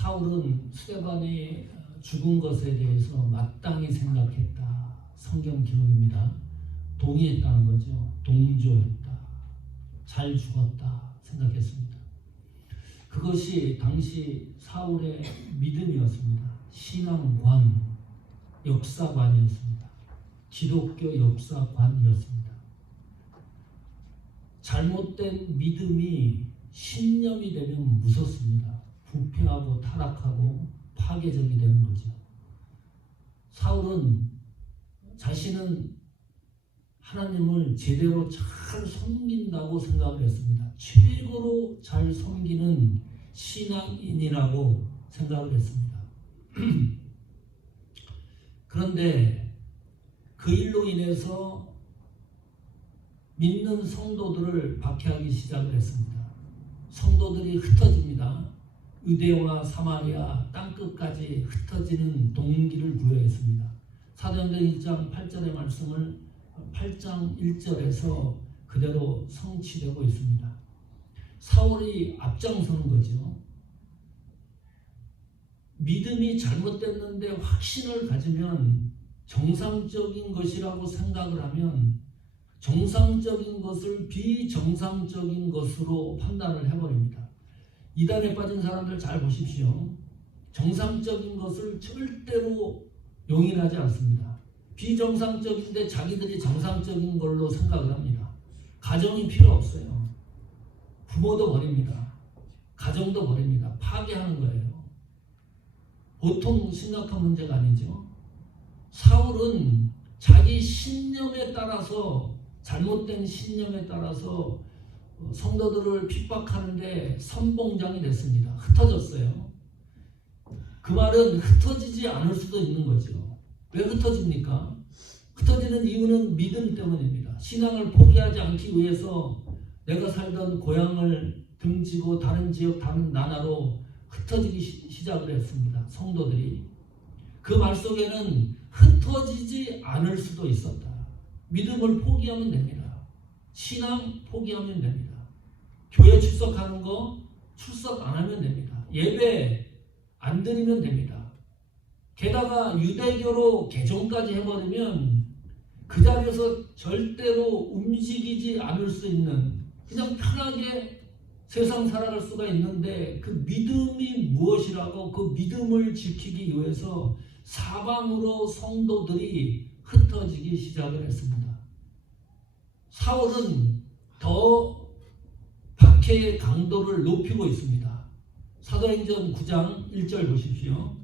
사울은 스데반이 죽은 것에 대해서 마땅히 생각했다. 성경 기록입니다. 동의했다는 거죠. 동조했다. 잘 죽었다 생각했습니다. 그것이 당시 사울의 믿음이었습니다. 신앙관, 역사관이었습니다. 기독교 역사관이었습니다. 잘못된 믿음이 신념이 되면 무섭습니다. 부패하고 타락하고 파괴적이 되는 거죠. 사울은 자신은 하나님을 제대로 잘 섬긴다고 생각을 했습니다. 최고로 잘 섬기는 신앙인이라고 생각을 했습니다. 그런데 그 일로 인해서 믿는 성도들을 박해하기 시작을 했습니다. 성도들이 흩어집니다. 유대와 사마리아 땅끝까지 흩어지는 동기를 부여했습니다. 사도행전 1장 8절의 말씀을 8장 1절에서 그대로 성취되고 있습니다. 사울이 앞장서는 거죠. 믿음이 잘못됐는데 확신을 가지면 정상적인 것이라고 생각을 하면 정상적인 것을 비정상적인 것으로 판단을 해버립니다. 이단에 빠진 사람들 잘 보십시오. 정상적인 것을 절대로 용인하지 않습니다. 비정상적인데 자기들이 정상적인 걸로 생각을 합니다. 가정이 필요 없어요. 부모도 버립니다. 가정도 버립니다. 파괴하는 거예요. 보통 심각한 문제가 아니죠. 사울은 자기 신념에 따라서 잘못된 신념에 따라서 성도들을 핍박하는데 선봉장이 됐습니다. 흩어졌어요. 그 말은 흩어지지 않을 수도 있는 거죠. 왜 흩어집니까? 흩어지는 이유는 믿음 때문입니다. 신앙을 포기하지 않기 위해서 내가 살던 고향을 등지고 다른 지역, 다른 나라로 흩어지기 시작을 했습니다. 성도들이. 그 말 속에는 흩어지지 않을 수도 있었다. 믿음을 포기하면 됩니다. 신앙 포기하면 됩니다. 교회 출석하는 거 출석 안 하면 됩니다. 예배 안 드리면 됩니다. 게다가 유대교로 개종까지 해버리면 그 자리에서 절대로 움직이지 않을 수 있는 그냥 편하게 세상 살아갈 수가 있는데 그 믿음이 무엇이라고 그 믿음을 지키기 위해서 사방으로 성도들이 흩어지기 시작을 했습니다. 사울은 더 박해의 강도를 높이고 있습니다. 사도행전 9장 1절 보십시오.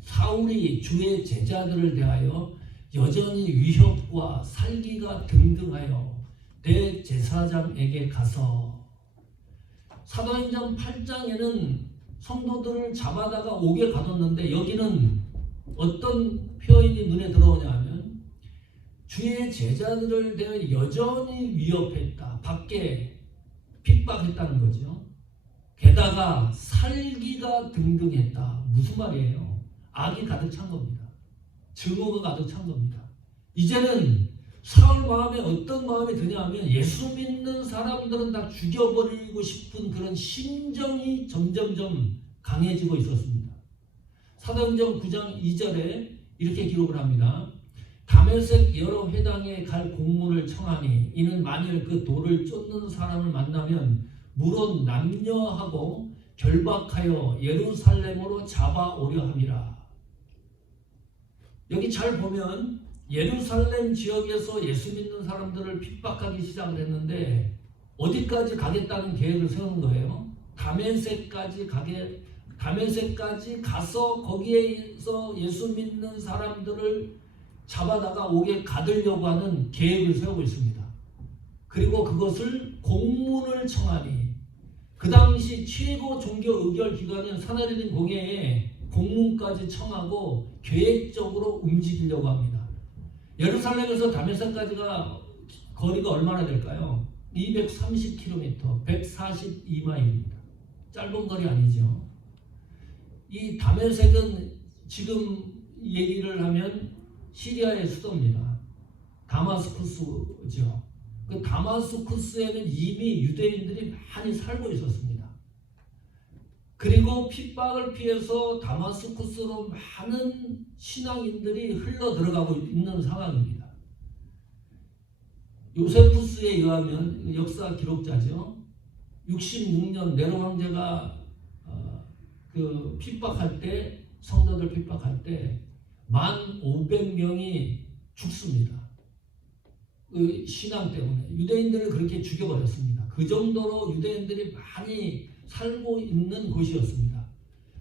사울이 주의 제자들을 대하여 여전히 위협과 살기가 등등하여 대제사장에게 가서 사도행전 8장에는 성도들을 잡아다가 옥에 가뒀는데 여기는 어떤 표현이 눈에 들어오냐 하면 주의 제자들을 대하여 여전히 위협했다. 밖에 핍박했다는 거죠. 게다가 살기가 등등했다. 무슨 말이에요? 악이 가득 찬 겁니다. 증오가 가득 찬 겁니다. 이제는 사울 마음에 어떤 마음이 드냐 하면 예수 믿는 사람들은 다 죽여버리고 싶은 그런 심정이 점점점 강해지고 있었습니다. 사도행전 9장 2절에 이렇게 기록을 합니다. 다메섹 여러 회당에 갈 공문을 청하니 이는 만일 그 돌을 쫓는 사람을 만나면 물론 남녀하고 결박하여 예루살렘으로 잡아오려 함이라. 여기 잘 보면 예루살렘 지역에서 예수 믿는 사람들을 핍박하기 시작을 했는데 어디까지 가겠다는 계획을 세우는 거예요. 다메섹까지 가서 거기에서 예수 믿는 사람들을 잡아다가 옥에 가두려고 하는 계획을 세우고 있습니다. 그리고 그것을 공문을 청하니 그 당시 최고 종교 의결 기관은 사내리는 공회에 공문까지 청하고 계획적으로 움직이려고 합니다. 예루살렘에서 다메섹까지가 거리가 얼마나 될까요? 230km, 142마일입니다. 짧은 거리 아니죠. 이 다메섹은 지금 얘기를 하면 시리아의 수도입니다. 다마스쿠스죠. 그 다마스쿠스에는 이미 유대인들이 많이 살고 있었습니다. 그리고 핍박을 피해서 다마스쿠스로 많은 신앙인들이 흘러 들어가고 있는 상황입니다. 요세푸스에 의하면 역사 기록자죠. 66년 네로 황제가 그 핍박할 때, 성도들 핍박할 때 15,000명이 죽습니다. 그 신앙 때문에 유대인들을 그렇게 죽여버렸습니다. 그 정도로 유대인들이 많이 살고 있는 곳이었습니다.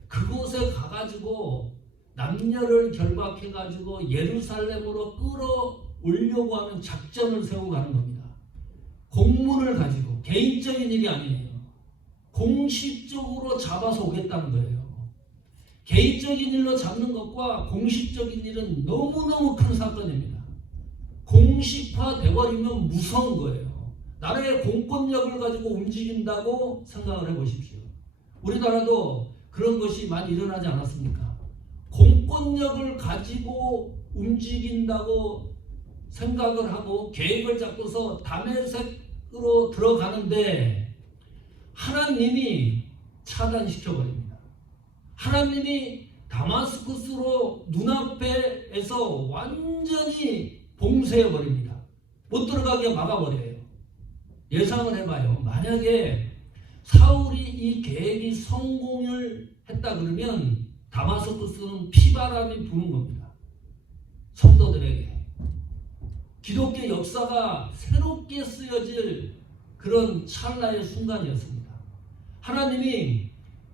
그곳에 가가지고 남녀를 결박해가지고 예루살렘으로 끌어올려고 하는 작전을 세우고 가는 겁니다. 공문을 가지고, 개인적인 일이 아니에요. 공식적으로 잡아서 오겠다는 거예요. 개인적인 일로 잡는 것과 공식적인 일은 너무너무 큰 사건입니다. 공식화 돼버리면 무서운 거예요. 나라의 공권력을 가지고 움직인다고 생각을 해보십시오. 우리나라도 그런 것이 많이 일어나지 않았습니까? 공권력을 가지고 움직인다고 생각을 하고 계획을 잡고서 다메섹으로 들어가는데 하나님이 차단시켜버립니다. 하나님이 다마스쿠스로 눈앞에서 완전히 봉쇄해버립니다. 못 들어가게 막아버려요. 예상을 해봐요. 만약에 사울이 이 계획이 성공을 했다 그러면 다마스쿠스는 피바람이 부는 겁니다. 성도들에게. 기독교 역사가 새롭게 쓰여질 그런 찰나의 순간이었습니다. 하나님이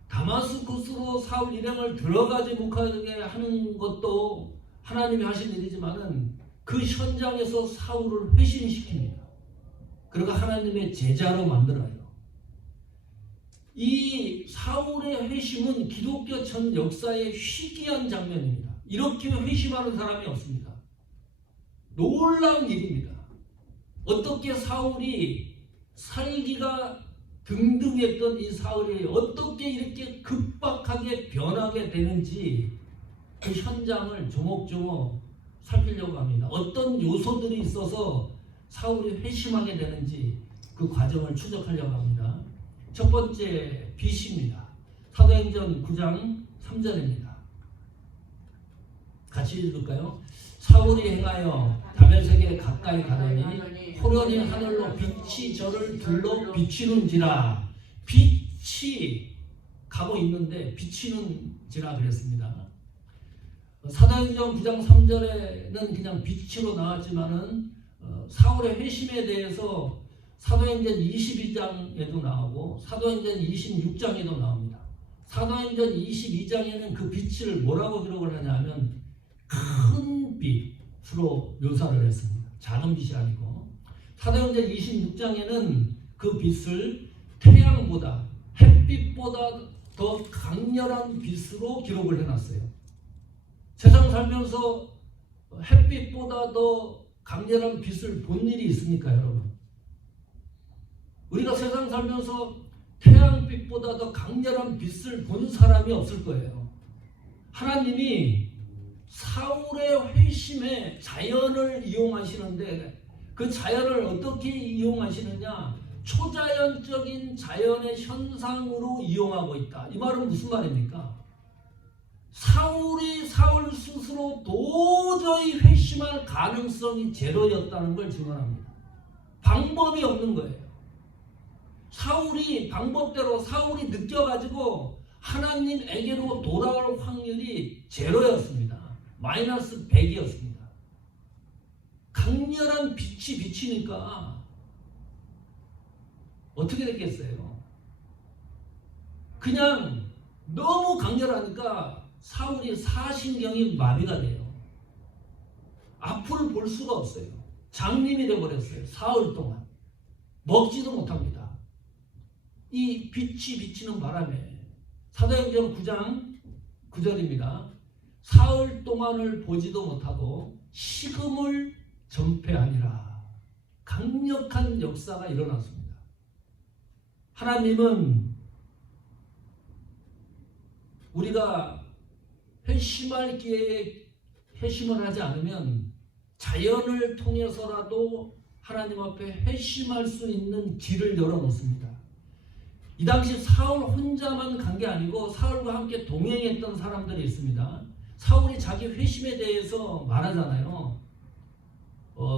다마스쿠스로 사울 일행을 들어가지 못하게 하는 것도 하나님이 하신 일이지만은 그 현장에서 사울을 회심시킵니다. 그리고 하나님의 제자로 만들어요. 이 사울의 회심은 기독교 전 역사의 희귀한 장면입니다. 이렇게 회심하는 사람이 없습니다. 놀라운 일입니다. 어떻게 사울이 살기가 등등했던 이 사울이 어떻게 이렇게 급박하게 변하게 되는지 그 현장을 조목조목 살피려고 합니다. 어떤 요소들이 있어서 사울이 회심하게 되는지 그 과정을 추적하려고 합니다. 첫 번째 빛입니다. 사도행전 9장 3절입니다. 같이 읽을까요? 사울이 행하여 다메섹에 가까이 가더니 호련히 하늘로 빛이 저를 둘러 비치는지라. 빛이 가고 있는데 비치는지라 그랬습니다. 사도행전 9장 3절에는 그냥 빛으로 나왔지만은 사울의 회심에 대해서 사도행전 22장에도 나오고 사도행전 26장에도 나옵니다. 사도행전 22장에는 그 빛을 뭐라고 기록을 하냐면 큰 빛으로 묘사를 했습니다. 작은 빛이 아니고. 사도행전 26장에는 그 빛을 태양보다, 햇빛보다 더 강렬한 빛으로 기록을 해놨어요. 세상 살면서 햇빛보다 더 강렬한 빛을 본 일이 있습니까, 여러분? 우리가 세상 살면서 태양빛보다 더 강렬한 빛을 본 사람이 없을 거예요. 하나님이 사울의 회심에 자연을 이용하시는데 그 자연을 어떻게 이용하시느냐? 초자연적인 자연의 현상으로 이용하고 있다. 이 말은 무슨 말입니까? 사울이 사울 스스로 도저히 회심할 가능성이 제로였다는 걸 증언합니다. 방법이 없는 거예요. 사울이 방법대로 사울이 느껴가지고 하나님에게로 돌아올 확률이 제로였습니다. 마이너스 100이었습니다. 강렬한 빛이 비치니까 어떻게 됐겠어요? 그냥 너무 강렬하니까 사울이 사신경이 마비가 돼요. 앞을 볼 수가 없어요. 장님이 되어버렸어요. 사흘 동안 먹지도 못합니다. 이 빛이 비치는 바람에 사도행전 9장 9절입니다. 사흘 동안을 보지도 못하고 식음을 전폐하니라. 강력한 역사가 일어났습니다. 하나님은 우리가 회심할 기회에 회심을 하지 않으면 자연을 통해서라도 하나님 앞에 회심할 수 있는 길을 열어놓습니다. 이 당시 사울 혼자만 간 게 아니고 사울과 함께 동행했던 사람들이 있습니다. 사울이 자기 회심에 대해서 말하잖아요.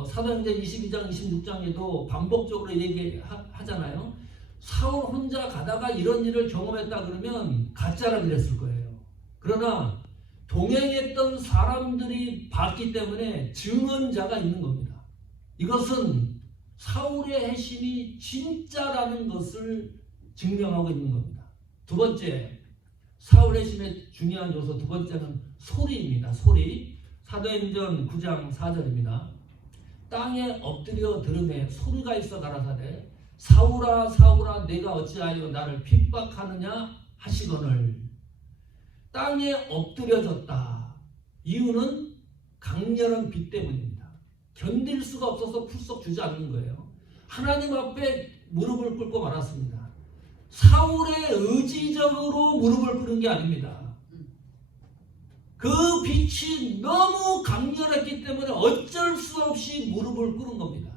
사도행전 22장 26장에도 반복적으로 얘기하잖아요. 사울 혼자 가다가 이런 일을 경험했다 그러면 가짜라 그랬을 거예요. 그러나 동행했던 사람들이 봤기 때문에 증언자가 있는 겁니다. 이것은 사울의 회심이 진짜라는 것을 증명하고 있는 겁니다. 두 번째, 사울 회심의 중요한 요소 두 번째는 소리입니다. 소리. 사도행전 9장 4절입니다. 땅에 엎드려 들으매 소리가 있어 가라사대 사울아 사울아 내가 어찌하여 나를 핍박하느냐 하시거늘. 땅에 엎드려졌다. 이유는 강렬한 빛 때문입니다. 견딜 수가 없어서 풀썩 주저앉는 거예요. 하나님 앞에 무릎을 꿇고 말았습니다. 사울의 의지적으로 무릎을 꿇은 게 아닙니다. 그 빛이 너무 강렬했기 때문에 어쩔 수 없이 무릎을 꿇은 겁니다.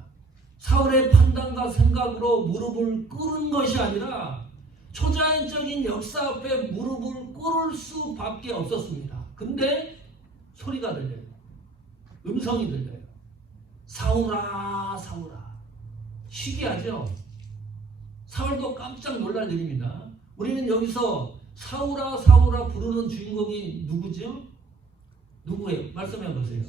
사울의 판단과 생각으로 무릎을 꿇은 것이 아니라 초자연적인 역사 앞에 무릎을 꿇을 수밖에 없었습니다. 근데 소리가 들려요. 음성이 들려요. 사울아 사울아. 희귀하죠? 사울도 깜짝 놀랄 일입니다. 우리는 여기서 사울아 사울아 부르는 주인공이 누구죠? 누구예요? 말씀해 보세요.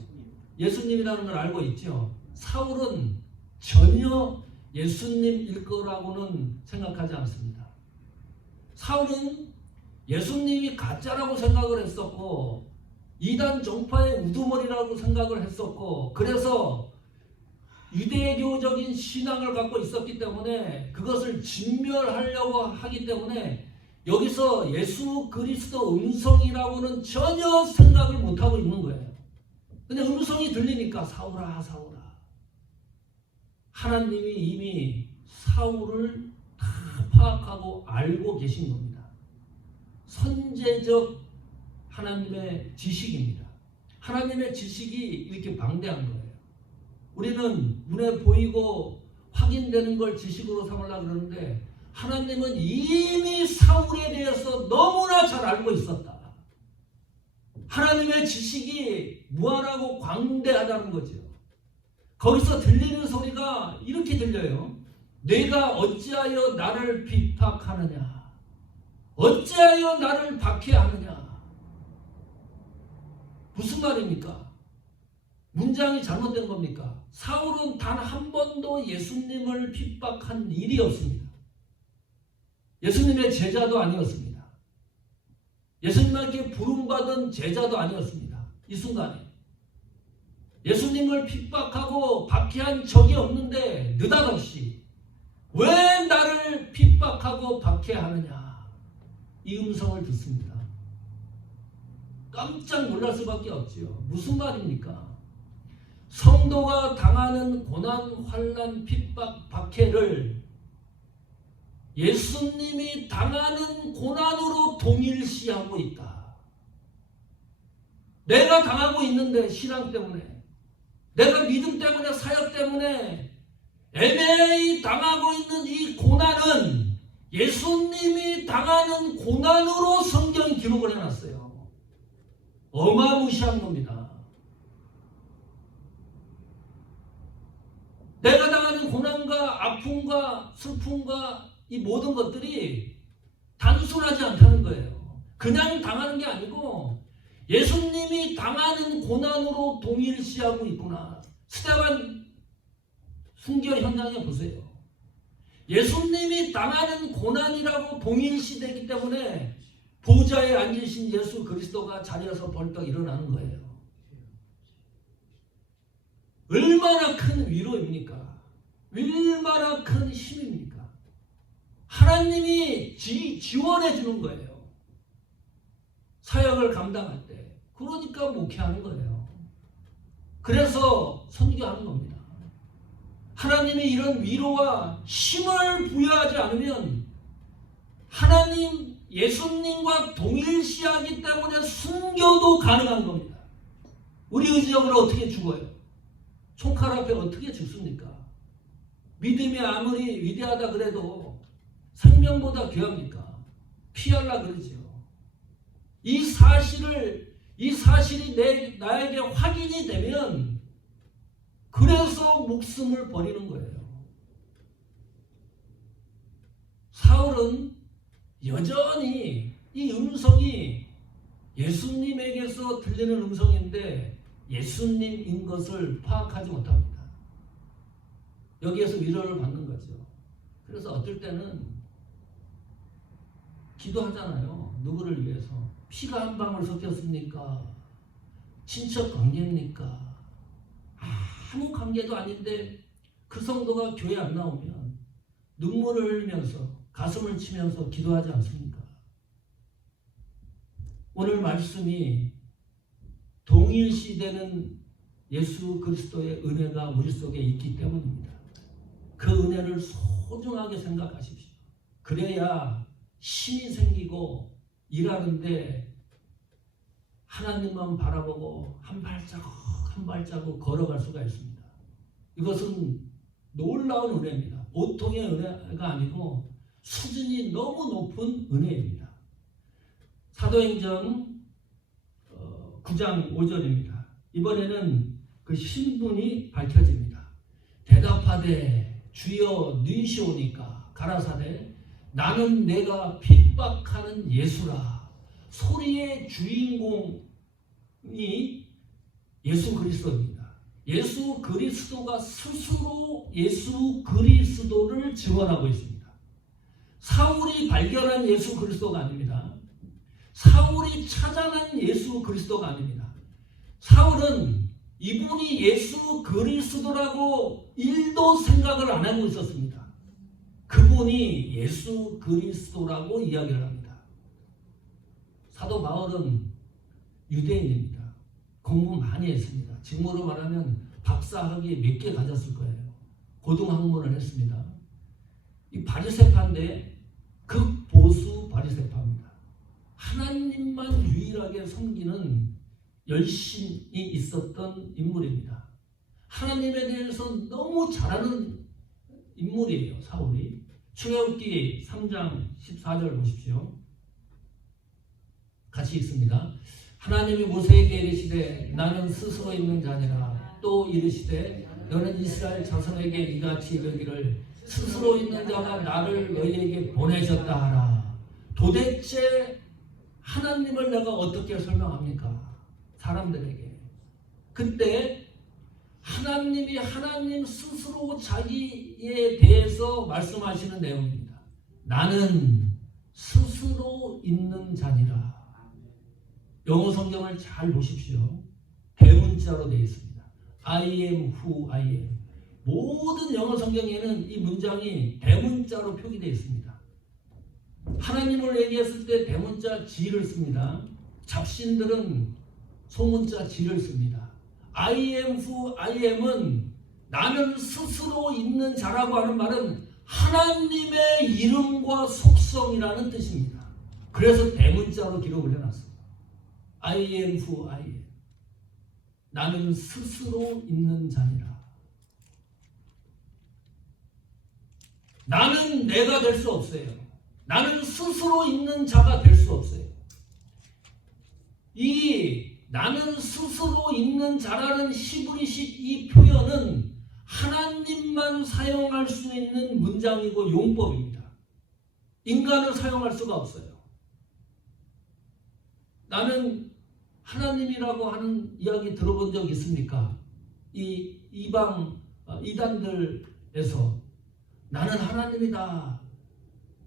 예수님이라는 걸 알고 있죠? 사울은 전혀 예수님일 거라고는 생각하지 않습니다. 사울은 예수님이 가짜라고 생각을 했었고 이단 종파의 우두머리라고 생각을 했었고 그래서 유대교적인 신앙을 갖고 있었기 때문에 그것을 진멸하려고 하기 때문에 여기서 예수 그리스도 음성이라고는 전혀 생각을 못하고 있는 거예요. 근데 음성이 들리니까 사울아 사울아. 하나님이 이미 사울을 다 파악하고 알고 계신 겁니다. 선제적 하나님의 지식입니다. 하나님의 지식이 이렇게 방대한 거예요. 우리는 눈에 보이고 확인되는 걸 지식으로 삼으려고 그러는데 하나님은 이미 사울에 대해서 너무나 잘 알고 있었다. 하나님의 지식이 무한하고 광대하다는 거죠. 거기서 들리는 소리가 이렇게 들려요. 내가 어찌하여 나를 핍박하느냐? 어찌하여 나를 박해하느냐? 무슨 말입니까? 문장이 잘못된 겁니까? 사울은 단 한 번도 예수님을 핍박한 일이 없습니다. 예수님의 제자도 아니었습니다. 예수님께 부름받은 제자도 아니었습니다. 이 순간에 예수님을 핍박하고 박해한 적이 없는데 느닷없이 왜 나를 핍박하고 박해하느냐 이 음성을 듣습니다. 깜짝 놀랄 수밖에 없지요. 무슨 말입니까? 성도가 당하는 고난, 환난, 핍박, 박해를 예수님이 당하는 고난으로 동일시하고 있다. 내가 당하고 있는데 신앙 때문에 내가 믿음 때문에 사역 때문에 애매히 당하고 있는 이 고난은 예수님이 당하는 고난으로 성경이 기록을 해놨어요. 어마무시한 겁니다. 내가 당하는 고난과 아픔과 슬픔과 이 모든 것들이 단순하지 않다는 거예요. 그냥 당하는 게 아니고 예수님이 당하는 고난으로 동일시하고 있구나. 스데반 순교 현장에 보세요. 예수님이 당하는 고난이라고 동일시되기 때문에 보좌에 앉으신 예수 그리스도가 자리에서 벌떡 일어나는 거예요. 얼마나 큰 위로입니까? 얼마나 큰 힘입니까? 하나님이 지원해 주는 거예요. 사역을 감당할 때. 그러니까 목회하는 거예요. 그래서 선교하는 겁니다. 하나님이 이런 위로와 힘을 부여하지 않으면 하나님, 예수님과 동일시하기 때문에 순교도 가능한 겁니다. 우리 의지적으로 어떻게 죽어요? 총칼 앞에 어떻게 죽습니까? 믿음이 아무리 위대하다 그래도 생명보다 귀합니까? 피하려 그러죠. 이 사실이 나에게 확인이 되면 그래서 목숨을 버리는 거예요. 사울은 여전히 이 음성이 예수님에게서 들리는 음성인데 예수님인 것을 파악하지 못합니다. 여기에서 위로를 받는 거죠. 그래서 어떨 때는 기도하잖아요. 누구를 위해서. 피가 한 방울 섞였습니까? 친척 관계입니까? 아무 관계도 아닌데 그 성도가 교회 안 나오면 눈물을 흘리면서 가슴을 치면서 기도하지 않습니까? 오늘 말씀이 동일시되는 예수 그리스도의 은혜가 우리 속에 있기 때문입니다. 그 은혜를 소중하게 생각하십시오. 그래야 힘이 생기고 일하는데 하나님만 바라보고 한 발자국 걸어갈 수가 있습니다. 이것은 놀라운 은혜입니다. 보통의 은혜가 아니고 수준이 너무 높은 은혜입니다. 사도행전 9장 5절입니다. 이번에는 그 신분이 밝혀집니다. 대답하되 주여 누이시오니까 가라사대 나는 내가 핍박하는 예수라. 소리의 주인공이 예수 그리스도입니다. 예수 그리스도가 스스로 예수 그리스도를 증언하고 있습니다. 사울이 발견한 예수 그리스도가 아닙니다. 사울이 찾아낸 예수 그리스도가 아닙니다. 사울은 이분이 예수 그리스도라고 일도 생각을 안 하고 있었습니다. 그분이 예수 그리스도라고 이야기를 합니다. 사도 바울은 유대인입니다. 공부 많이 했습니다. 지금으로 말하면 박사학위 몇 개 가졌을 거예요. 고등학문을 했습니다. 이 바리새파인데 극보수 바리새파입니다. 하나님만 유일하게 섬기는 열심이 있었던 인물입니다. 하나님에 대해서 너무 잘하는 인물이에요. 사울이. 출애굽기 3장 14절 보십시오. 같이 읽습니다. 하나님이 모세에게 이르시되 나는 스스로 있는 자니라. 또 이르시되 너는 이스라엘 자손에게 이같이 이르기를 스스로 있는 자가 나를 너희에게 보내셨다 하라. 도대체 하나님을 내가 어떻게 설명합니까? 사람들에게. 그때 하나님이 하나님 스스로 자기에 대해서 말씀하시는 내용입니다. 나는 스스로 있는 자니라. 영어 성경을 잘 보십시오. 대문자로 되어 있습니다. I am who I am. 모든 영어 성경에는 이 문장이 대문자로 표기되어 있습니다. 하나님을 얘기했을 때 대문자 G를 씁니다. 잡신들은 소문자 G를 씁니다. I am who I am은 나는 스스로 있는 자라고 하는 말은 하나님의 이름과 속성이라는 뜻입니다. 그래서 대문자로 기록을 해놨습니다. I am who I am. 나는 스스로 있는 자니라. 나는 내가 될 수 없어요. 나는 스스로 있는 자가 될 수 없어요. 이 나는 스스로 있는 자라는 히브리식 이 표현은 하나님만 사용할 수 있는 문장이고 용법입니다. 인간은 사용할 수가 없어요. 나는 하나님이라고 하는 이야기 들어본 적 있습니까? 이 이방 이단들에서 나는 하나님이다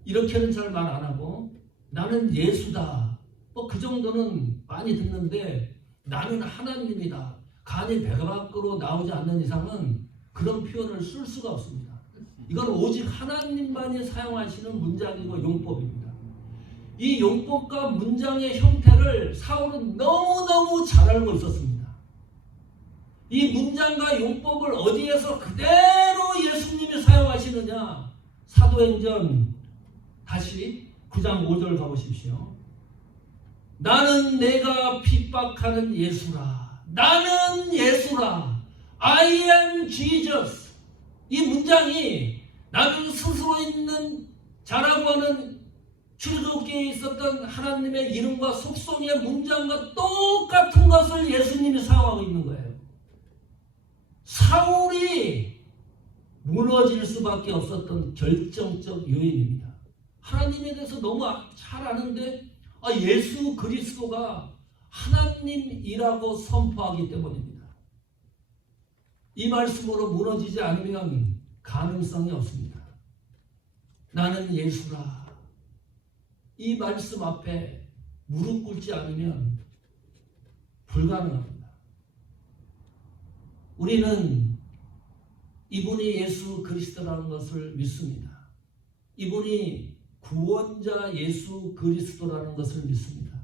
이렇게는 잘 말 안 하고 나는 예수다 뭐 그 정도는 많이 듣는데 나는 하나님이다 간이 배 밖으로 나오지 않는 이상은 그런 표현을 쓸 수가 없습니다. 이건 오직 하나님만이 사용하시는 문장이고 용법입니다. 이 용법과 문장의 형태를 사울은 너무너무 잘 알고 있었습니다. 이 문장과 용법을 어디에서 그대로 예수님이 사용하시느냐? 사도행전 다시 9장 5절 가보십시오. 나는 내가 핍박하는 예수라. 나는 예수라. I am Jesus. 이 문장이 나는 스스로 있는 자라고 하는 출애굽기에 있었던 하나님의 이름과 속성의 문장과 똑같은 것을 예수님이 사용하고 있는 거예요. 사울이 무너질 수밖에 없었던 결정적 요인입니다. 하나님에 대해서 너무 잘 아는데 예수 그리스도가 하나님이라고 선포하기 때문입니다. 이 말씀으로 무너지지 않으면 가능성이 없습니다. 나는 예수라. 이 말씀 앞에 무릎 꿇지 않으면 불가능합니다. 우리는 이분이 예수 그리스도라는 것을 믿습니다. 이분이 구원자 예수 그리스도라는 것을 믿습니다.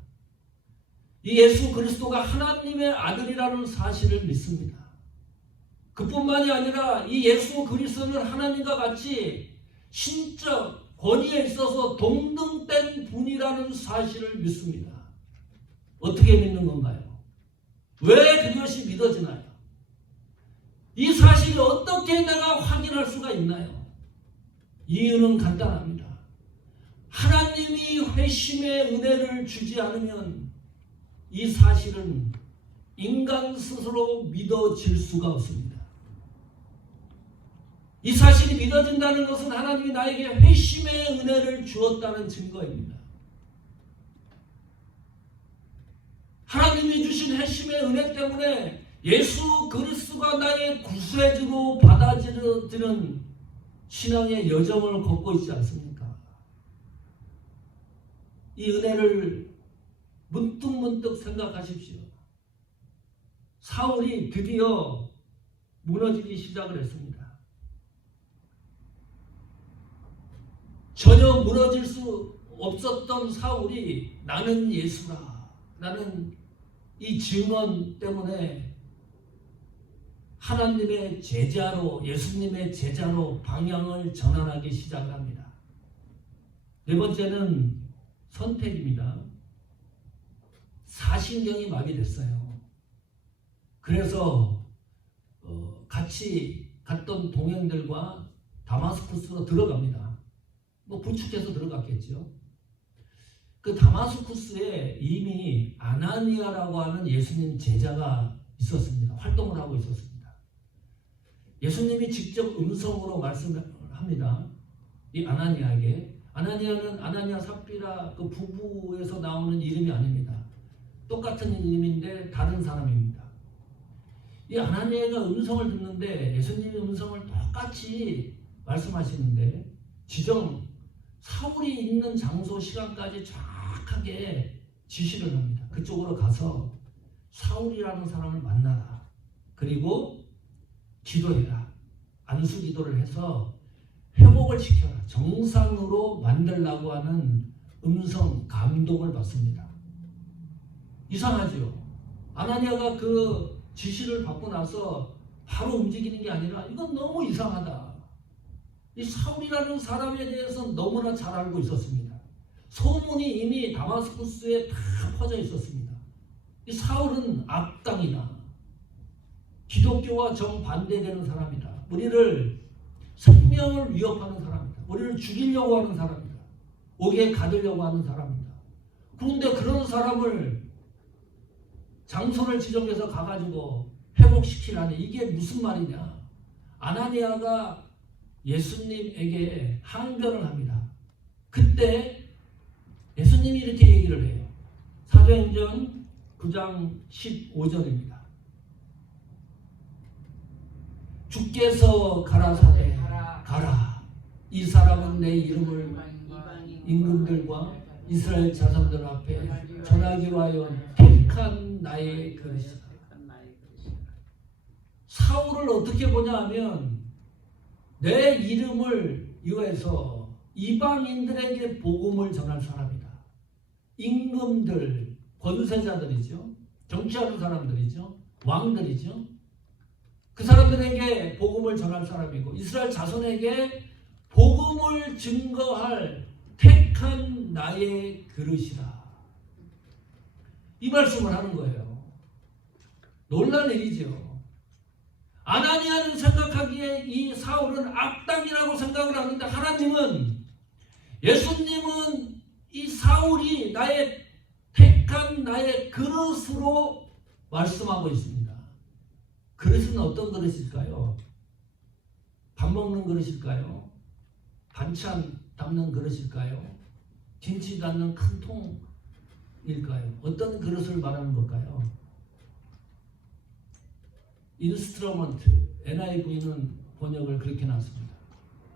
이 예수 그리스도가 하나님의 아들이라는 사실을 믿습니다. 그뿐만이 아니라 이 예수 그리스도는 하나님과 같이 신적 권위에 있어서 동등된 분이라는 사실을 믿습니다. 어떻게 믿는 건가요? 왜 그것이 믿어지나요? 이 사실을 어떻게 내가 확인할 수가 있나요? 이유는 간단합니다. 하나님이 회심의 은혜를 주지 않으면 이 사실은 인간 스스로 믿어질 수가 없습니다. 이 사실이 믿어진다는 것은 하나님이 나에게 회심의 은혜를 주었다는 증거입니다. 하나님이 주신 회심의 은혜 때문에 예수 그리스도가 나의 구세주로 받아들여지는 신앙의 여정을 걷고 있지 않습니까? 이 은혜를 문득문득 생각하십시오. 사울이 드디어 무너지기 시작을 했습니다. 전혀 무너질 수 없었던 사울이 나는 예수라, 나는 이 증언 때문에 하나님의 제자로, 예수님의 제자로 방향을 전환하기 시작을 합니다. 네 번째는 선택입니다. 사신경이 마비됐어요. 그래서 같이 갔던 동행들과 다마스쿠스로 들어갑니다. 부축해서 들어갔겠죠. 그 다마스쿠스에 이미 아나니아라고 하는 예수님 제자가 있었습니다. 활동을 하고 있었습니다. 예수님이 직접 음성으로 말씀을 합니다. 이 아나니아에게. 아나니아는 아나니아 삽비라 그 부부에서 나오는 이름이 아닙니다. 똑같은 이름인데 다른 사람입니다. 이 아나니아가 음성을 듣는데 예수님의 음성을 똑같이 말씀하시는데 사울이 있는 장소 시간까지 정확하게 지시를 합니다. 그쪽으로 가서 사울이라는 사람을 만나라. 그리고 기도해라. 안수 기도를 해서 회복을 시켜라. 정상으로 만들라고 하는 음성 감동을 받습니다. 이상하죠? 아나니아가 그 지시를 받고 나서 바로 움직이는 게 아니라 이건 너무 이상하다. 이 사울이라는 사람에 대해서 너무나 잘 알고 있었습니다. 소문이 이미 다마스쿠스에 다 퍼져 있었습니다. 이 사울은 악당이다. 기독교와 정반대되는 사람이다. 우리를 생명을 위협하는 사람이다. 우리를 죽이려고 하는 사람이다. 옥에 가두려고 하는 사람이다. 그런데 그런 사람을 장소를 지정해서 가가지고 회복시키라니 이게 무슨 말이냐. 아나니아가 예수님에게 항변을 합니다. 그때 예수님이 이렇게 얘기를 해요. 사도행전 9장 15절입니다. 주께서 가라사대 가라. 이 사람은 내 이름을 임금들과 이스라엘 자손들 앞에 전하기 위하여 택한 나의 그릇이다. 사울을 어떻게 보냐 하면 내 이름을 위해서 이방인들에게 복음을 전할 사람이다. 임금들, 권세자들이죠. 정치하는 사람들이죠. 왕들이죠. 그 사람들에게 복음을 전할 사람이고 이스라엘 자손에게 복음을 증거할 택한 나의 그릇이라. 이 말씀을 하는 거예요. 놀란 일이죠. 아나니아는 생각하기에 이 사울은 악당이라고 생각을 하는데 하나님은 예수님은 이 사울이 나의 택한 나의 그릇으로 말씀하고 있습니다. 그릇은 어떤 그릇일까요? 밥 먹는 그릇일까요? 반찬 담는 그릇일까요? 김치 담는 큰 통일까요? 어떤 그릇을 말하는 걸까요? 인스트루먼트, NIV는 번역을 그렇게 놨습니다.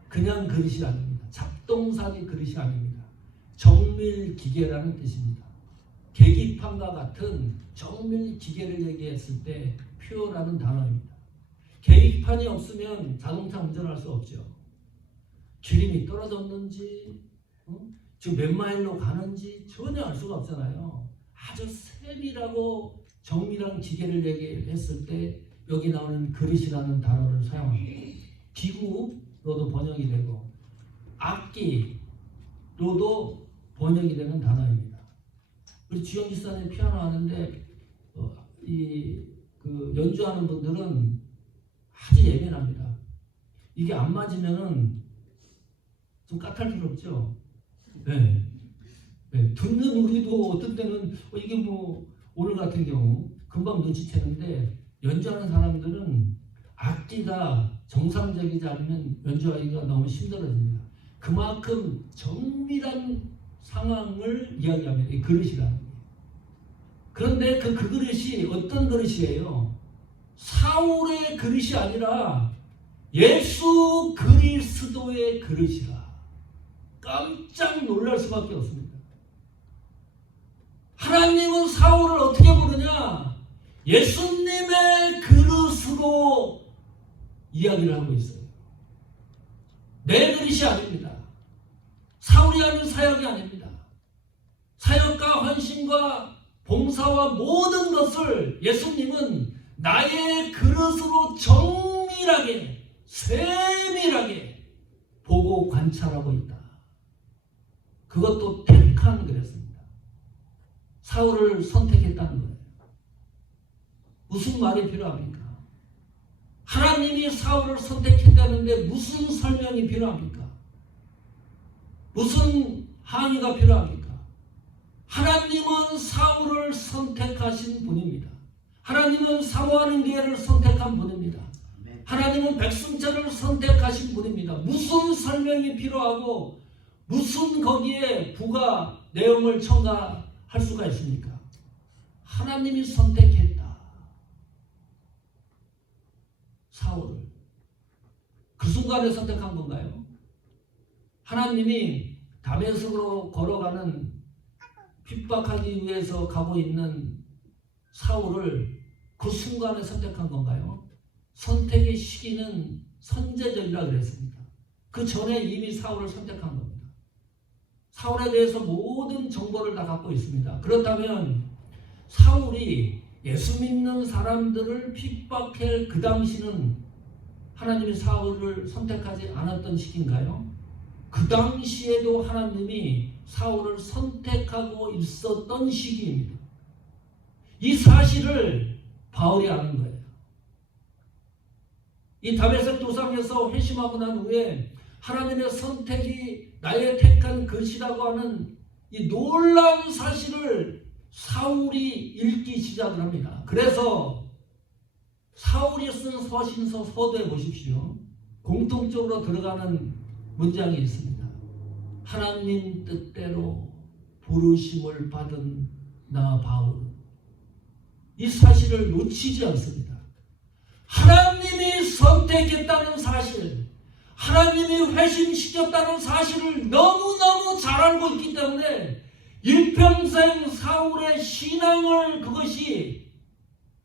그냥 그릇이 아닙니다. 잡동사니 그릇이 아닙니다. 정밀기계라는 뜻입니다. 계기판과 같은 정밀기계를 얘기했을 때 퓨어라는 단어입니다. 계기판이 없으면 자동차 운전할 수 없죠. 기름이 떨어졌는지 지금 몇 마일로 가는지 전혀 알 수가 없잖아요. 아주 세밀하고 정밀한 기계를 얘기했을 때 여기 나오는 그릇이라는 단어를 사용합니다. 기구로도 번역이 되고 악기로도 번역이 되는 단어입니다. 우리 주영 기사님 피아노 하는데 연주하는 분들은 아주 예민합니다. 이게 안 맞으면은 좀 까탈스럽죠. 네. 네. 듣는 우리도 어떤 때는 이게 뭐 오늘 같은 경우 금방 눈치채는데 연주하는 사람들은 악기가 정상적이지 않으면 연주하기가 너무 힘들어집니다. 그만큼 정밀한 상황을 이야기합니다. 이 그릇이라는 게. 그런데 그 그릇이 어떤 그릇이에요? 사울의 그릇이 아니라 예수 그리스도의 그릇이라. 깜짝 놀랄 수밖에 없습니다. 하나님은 사울을 어떻게 부르냐? 예수님의 그릇으로 이야기를 하고 있어요. 내 그릇이 아닙니다. 사울이 하는 사역이 아닙니다. 사역과 헌신과 봉사와 모든 것을 예수님은 나의 그릇으로 정밀하게 세밀하게 보고 관찰하고 있다. 그것도 택한 그랬습니다. 사울을 선택했다는 거예요. 무슨 말이 필요합니까? 하나님이 사울을 선택했다는데 무슨 설명이 필요합니까? 무슨 항의가 필요합니까? 하나님은 사울을 선택하신 분입니다. 하나님은 사모하는 교회를 선택한 분입니다. 하나님은 백성전을 선택하신 분입니다. 무슨 설명이 필요하고 무슨 거기에 부가 내용을 첨가할 수가 있습니까? 하나님이 선택했다. 사울을. 그 순간에 선택한 건가요? 하나님이 다메섹으로 걸어가는 핍박하기 위해서 가고 있는 사울을 그 순간에 선택한 건가요? 선택의 시기는 선제적이라 그랬습니다. 그 전에 이미 사울을 선택한 겁니다. 사울에 대해서 모든 정보를 다 갖고 있습니다. 그렇다면 사울이 예수 믿는 사람들을 핍박할 그 당시는 하나님이 사울을 선택하지 않았던 시기인가요? 그 당시에도 하나님이 사울을 선택하고 있었던 시기입니다. 이 사실을 바울이 아는 거예요. 이 다메섹 도상에서 회심하고 난 후에 하나님의 선택이 나의 택한 것이라고 하는 이 놀라운 사실을 사울이 읽기 시작을 합니다. 그래서 사울이 쓴 서신서 서두에 보십시오. 공통적으로 들어가는 문장이 있습니다. 하나님 뜻대로 부르심을 받은 나 바울은. 이 사실을 놓치지 않습니다. 하나님이 선택했다는 사실, 하나님이 회심시켰다는 사실을 너무너무 잘 알고 있기 때문에 일평생 사울의 신앙을 그것이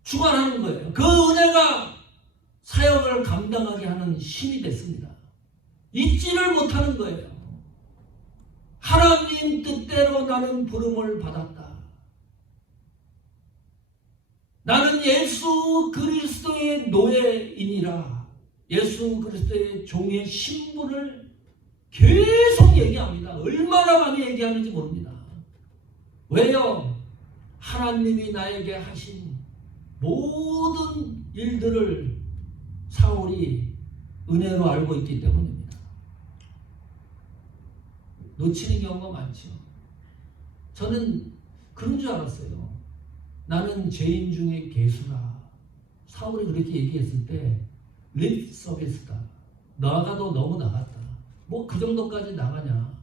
주관하는 거예요. 그 은혜가 사역을 감당하게 하는 힘이 됐습니다. 잊지를 못하는 거예요. 하나님 뜻대로 나는 부름을 받았다. 나는 예수 그리스도의 노예이니라. 예수 그리스도의 종의 신분을 계속 얘기합니다. 얼마나 많이 얘기하는지 모릅니다. 왜요? 하나님이 나에게 하신 모든 일들을 사울이 은혜로 알고 있기 때문입니다. 놓치는 경우가 많죠. 저는 그런 줄 알았어요. 나는 죄인 중에 괴수라. 사울이 그렇게 얘기했을 때 립 서비스다. 나가도 너무 나갔다. 뭐 그 정도까지 나가냐.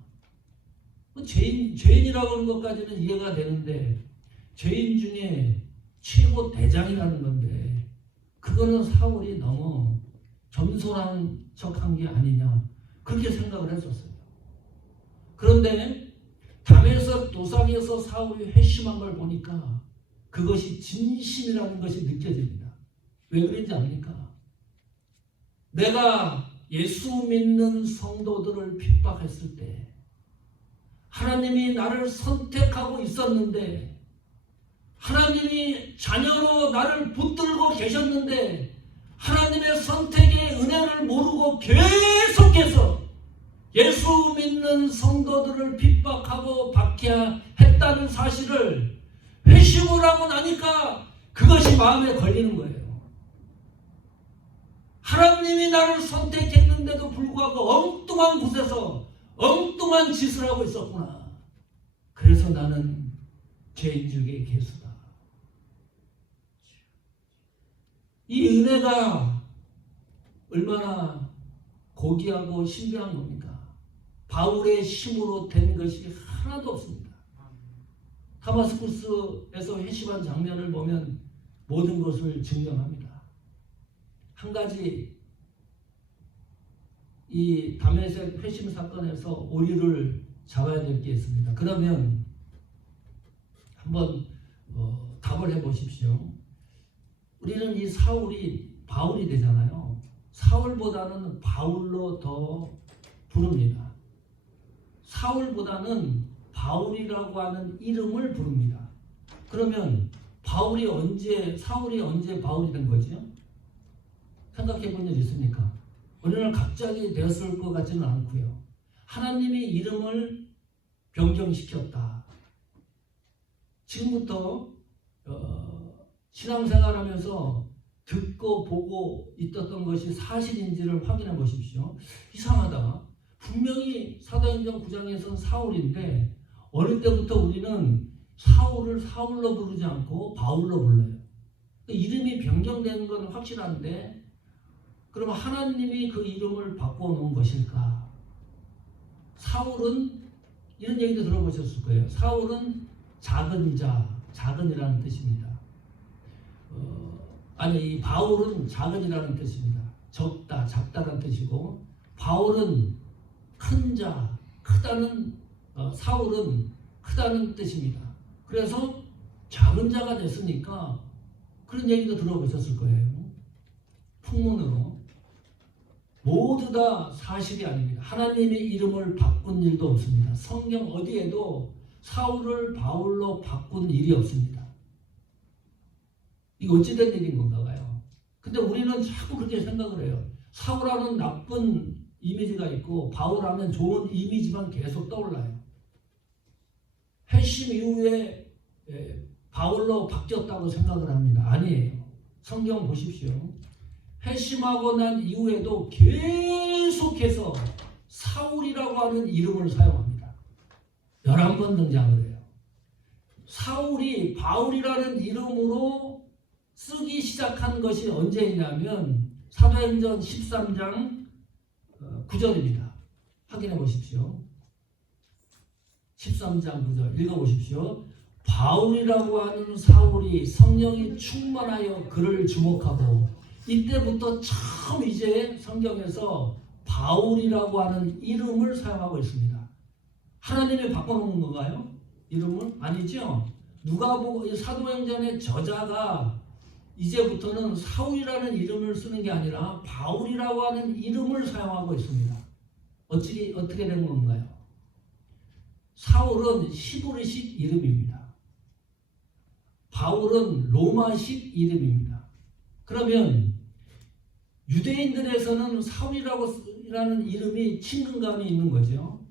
뭐 죄인이라고 하는 것까지는 이해가 되는데 죄인 중에 최고 대장이라는 건데 그거는 사울이 너무 겸손한 척한 게 아니냐. 그렇게 생각을 했었어요. 그런데 담에서 도상에서 사울이 회심한 걸 보니까 그것이 진심이라는 것이 느껴집니다. 왜 그런지 압니까? 내가 예수 믿는 성도들을 핍박했을 때 하나님이 나를 선택하고 있었는데 하나님이 자녀로 나를 붙들고 계셨는데 하나님의 선택의 은혜를 모르고 계속해서 예수 믿는 성도들을 핍박하고 박해했다는 사실을 회심을 하고 나니까 그것이 마음에 걸리는 거예요. 하나님이 나를 선택했는데도 불구하고 엉뚱한 곳에서 엉뚱한 짓을 하고 있었구나. 그래서 나는 죄인 중에 괴수다. 이 은혜가 얼마나 고귀하고 신비한 겁니까? 바울의 힘으로 된 것이 하나도 없습니다. 다마스쿠스에서 회심한 장면을 보면 모든 것을 증명합니다. 한 가지 이 다메섹 회심 사건에서 오류를 잡아야 될 게 있습니다. 그러면 한번 답을 해보십시오. 우리는 이 사울이 바울이 되잖아요. 사울보다는 바울로 더 부릅니다. 사울보다는 바울이라고 하는 이름을 부릅니다. 그러면 사울이 언제 바울이 된 거죠? 생각해 본 적 있습니까? 어느 날 갑자기 되었을 것 같지는 않고요. 하나님이 이름을 변경시켰다. 지금부터 신앙생활하면서 듣고 보고 있었던 것이 사실인지를 확인해 보십시오. 이상하다. 분명히 사도행전 9장에서는 사울인데 어느 때부터 우리는 사울을 사울로 부르지 않고 바울로 불러요. 이름이 변경된 건 확실한데 그러면 하나님이 그 이름을 바꿔놓은 것일까? 사울은 이런 얘기도 들어보셨을 거예요. 사울은 작은 자, 작은이라는 뜻입니다. 이 바울은 작은이라는 뜻입니다. 적다, 작다라는 뜻이고 바울은 큰 자, 크다는 사울은 크다는 뜻입니다. 그래서 작은 자가 됐으니까 그런 얘기도 들어보셨을 거예요. 풍문으로. 모두 다 사실이 아닙니다. 하나님의 이름을 바꾼 일도 없습니다. 성경 어디에도 사울을 바울로 바꾼 일이 없습니다. 이거 어찌된 일인 건가 봐요. 근데 우리는 자꾸 그렇게 생각을 해요. 사울하는 나쁜 이미지가 있고 바울하면 좋은 이미지만 계속 떠올라요. 회심 이후에 바울로 바뀌었다고 생각을 합니다. 아니에요. 성경 보십시오. 회심하고 난 이후에도 계속해서 사울이라고 하는 이름을 사용합니다. 11번 등장을 해요. 사울이 바울이라는 이름으로 쓰기 시작한 것이 언제이냐면 사도행전 13장 9절입니다. 확인해 보십시오. 13장 9절 읽어보십시오. 바울이라고 하는 사울이 성령이 충만하여 그를 주목하고 이때부터 처음 이제 성경에서 바울이라고 하는 이름을 사용하고 있습니다. 하나님이 바꿔놓은 건가요? 이름은? 아니죠. 누가복음 사도행전의 저자가 이제부터는 사울이라는 이름을 쓰는 게 아니라 바울이라고 하는 이름을 사용하고 있습니다. 어떻게 된 건가요? 사울은 히브리식 이름입니다. 바울은 로마식 이름입니다. 그러면 유대인들에서는 사울이라는 이름이 친근감이 있는 거죠.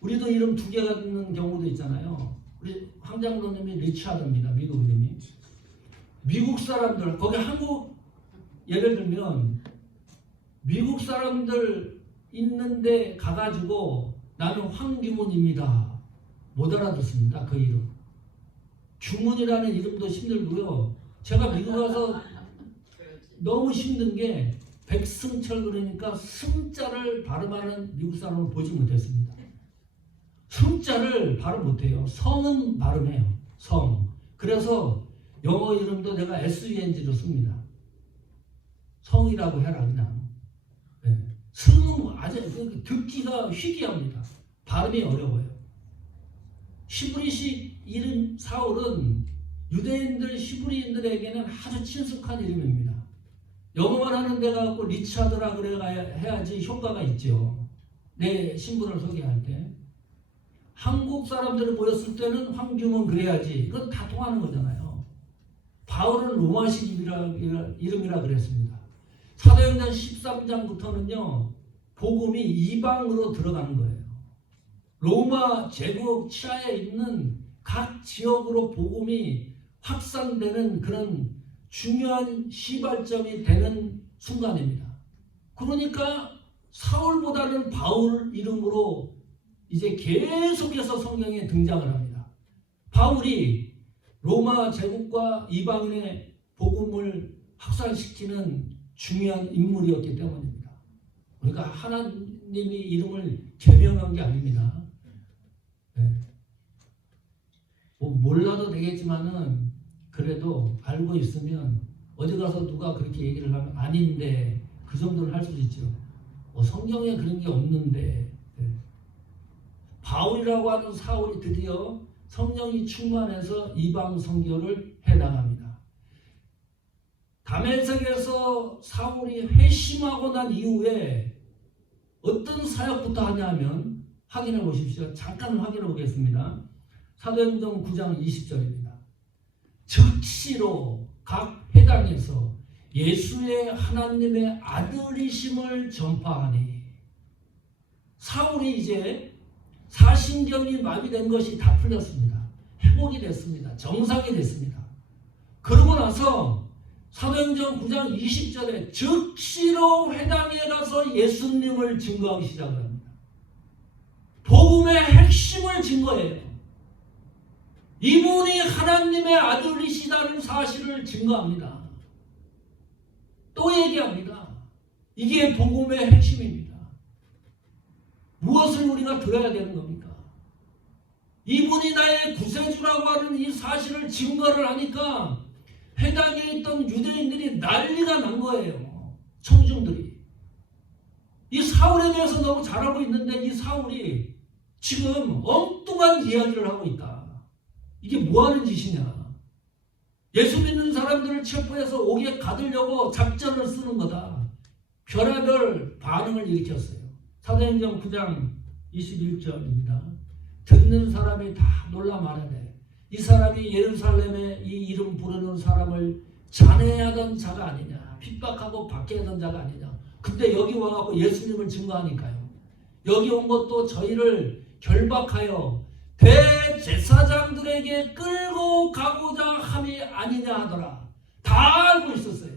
우리도 이름 두 개가 있는 경우도 있잖아요. 우리 황장로님이 리차드입니다. 미국 이름이. 미국 사람들, 거기 한국 예를 들면 미국 사람들 있는데 가가지고 나는 황규문입니다. 못 알아듣습니다. 그 이름. 규문이라는 이름도 힘들고요. 제가 미국 가서 너무 힘든 게 백승철 그러니까 승자를 발음하는 미국 사람을 보지 못했습니다. 승자를 발음 못해요. 성은 발음해요. 성. 그래서 영어 이름도 내가 SENG로 씁니다. 성이라고 해라 그냥. 네. 승은 아주 듣기가 희귀합니다. 발음이 어려워요. 히브리식 이름 사울은 유대인들 히브리인들에게는 아주 친숙한 이름입니다. 영어만 하는 데가 갖고 리차드라 그래 해야지 효과가 있죠. 내 신분을 소개할 때. 한국 사람들이 모였을 때는 황규문 그래야지. 이건 다 통하는 거잖아요. 바울은 로마식 이름이라 그랬습니다. 사도행전 13장부터는요. 복음이 이방으로 들어가는 거예요. 로마 제국 치하에 있는 각 지역으로 복음이 확산되는 그런 중요한 시발점이 되는 순간입니다. 그러니까 사울보다는 바울 이름으로 이제 계속해서 성경에 등장을 합니다. 바울이 로마 제국과 이방인의 복음을 확산시키는 중요한 인물이었기 때문입니다. 그러니까 하나님이 이름을 개명한 게 아닙니다. 네. 뭐 몰라도 되겠지만은 그래도 알고 있으면 어디 가서 누가 그렇게 얘기를 하면 아닌데 그 정도는 할 수도 있죠. 성경에 그런 게 없는데. 네. 바울이라고 하는 사울이 드디어 성령이 충만해서 이방 선교를 해나갑니다. 다메섹에서 사울이 회심하고 난 이후에 어떤 사역부터 하냐면 확인해 보십시오. 잠깐 확인해 보겠습니다. 사도행전 9장 20절입니다. 즉시로 각 회당에서 예수의 하나님의 아들이심을 전파하니 사울이 이제 사신경이 마비된 것이 다 풀렸습니다. 회복이 됐습니다. 정상이 됐습니다. 그러고 나서 사도행전 9장 20절에 즉시로 회당에 가서 예수님을 증거하기 시작을 합니다. 복음의 핵심을 증거해요. 이분이 하나님의 아들이시다는 사실을 증거합니다. 또 얘기합니다. 이게 복음의 핵심입니다. 무엇을 우리가 들어야 되는 겁니까? 이분이 나의 구세주라고 하는 이 사실을 증거를 하니까 회당에 있던 유대인들이 난리가 난 거예요. 청중들이. 이 사울에 대해서 너무 잘 알고 있는데 이 사울이 지금 엉뚱한 이야기를 하고 있다. 이게 뭐하는 짓이냐. 예수 믿는 사람들을 체포해서 옥에 가두려고 작전을 쓰는 거다. 별의별 반응을 일으켰어요. 사도행전 9장 21절입니다. 듣는 사람이 다 놀라 말하되 이 사람이 예루살렘에 이 이름 부르는 사람을 잔해하던 자가 아니냐. 핍박하고 박해하던 자가 아니냐. 근데 여기 와갖고 예수님을 증거하니까요. 여기 온 것도 저희를 결박하여 대제사장들에게 끌고 가고자 함이 아니냐 하더라. 다 알고 있었어요.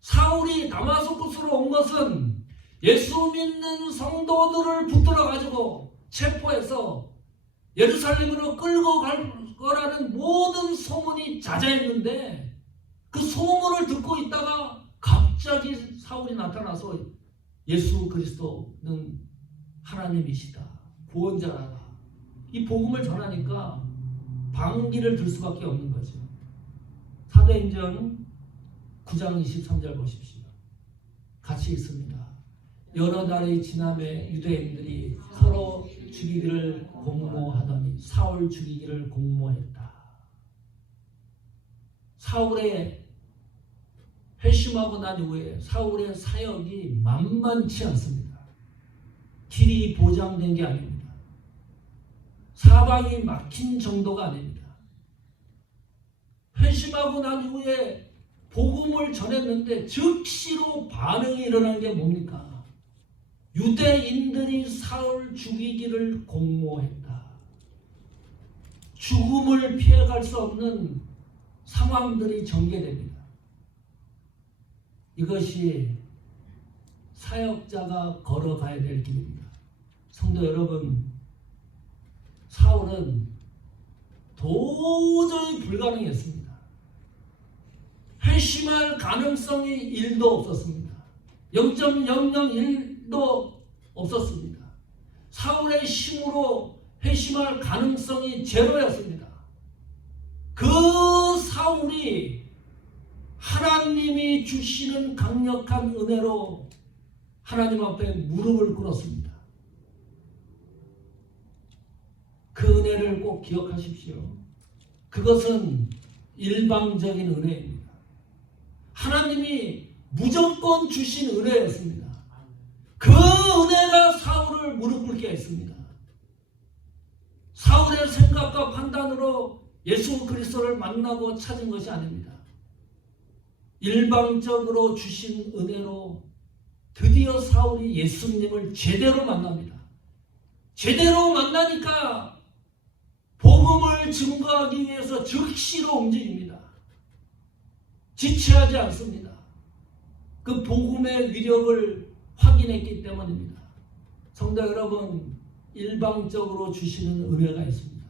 사울이 다마스쿠스로 온 것은 예수 믿는 성도들을 붙들어 가지고 체포해서 예루살렘으로 끌고 갈 거라는 모든 소문이 자자했는데 그 소문을 듣고 있다가 갑자기 사울이 나타나서 예수 그리스도는 하나님이시다. 구원자라다. 이 복음을 전하니까 방귀를 들 수밖에 없는 거죠. 사도행전 9장 23절 보십시오. 같이 있습니다. 여러 달이 지남에 유대인들이 서로 죽이기를 공모하더니 사울 죽이기를 공모했다. 사울의 회심하고 난 이후에 사울의 사역이 만만치 않습니다. 길이 보장된 게 아닙니다. 사방이 막힌 정도가 아닙니다. 회심하고 난 이후에 복음을 전했는데 즉시로 반응이 일어난 게 뭡니까? 유대인들이 사울 죽이기를 공모했다. 죽음을 피해갈 수 없는 상황들이 전개됩니다. 이것이 사역자가 걸어가야 될 길입니다. 성도 여러분, 사울은 도저히 불가능했습니다. 회심할 가능성이 1도 없었습니다. 0.001도 없었습니다. 사울의 힘으로 회심할 가능성이 제로였습니다. 그 사울이 하나님이 주시는 강력한 은혜로 하나님 앞에 무릎을 꿇었습니다. 그 은혜를 꼭 기억하십시오. 그것은 일방적인 은혜입니다. 하나님이 무조건 주신 은혜였습니다. 그 은혜가 사울을 무릎 꿇게 했습니다. 사울의 생각과 판단으로 예수 그리스도를 만나고 찾은 것이 아닙니다. 일방적으로 주신 은혜로 드디어 사울이 예수님을 제대로 만납니다. 제대로 만나니까 복음을 증거하기 위해서 즉시로 움직입니다. 지체하지 않습니다. 그 복음의 위력을 확인했기 때문입니다. 성도 여러분, 일방적으로 주시는 은혜가 있습니다.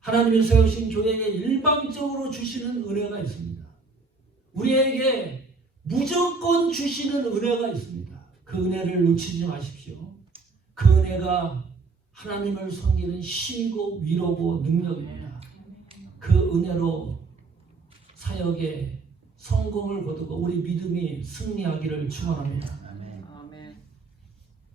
하나님이 세우신 교회에 일방적으로 주시는 은혜가 있습니다. 우리에게 무조건 주시는 은혜가 있습니다. 그 은혜를 놓치지 마십시오. 그 은혜가 하나님을 섬기는 힘이고 위로고 능력입니다. 그 은혜로 사역에 성공을 거두고 우리 믿음이 승리하기를 축원합니다.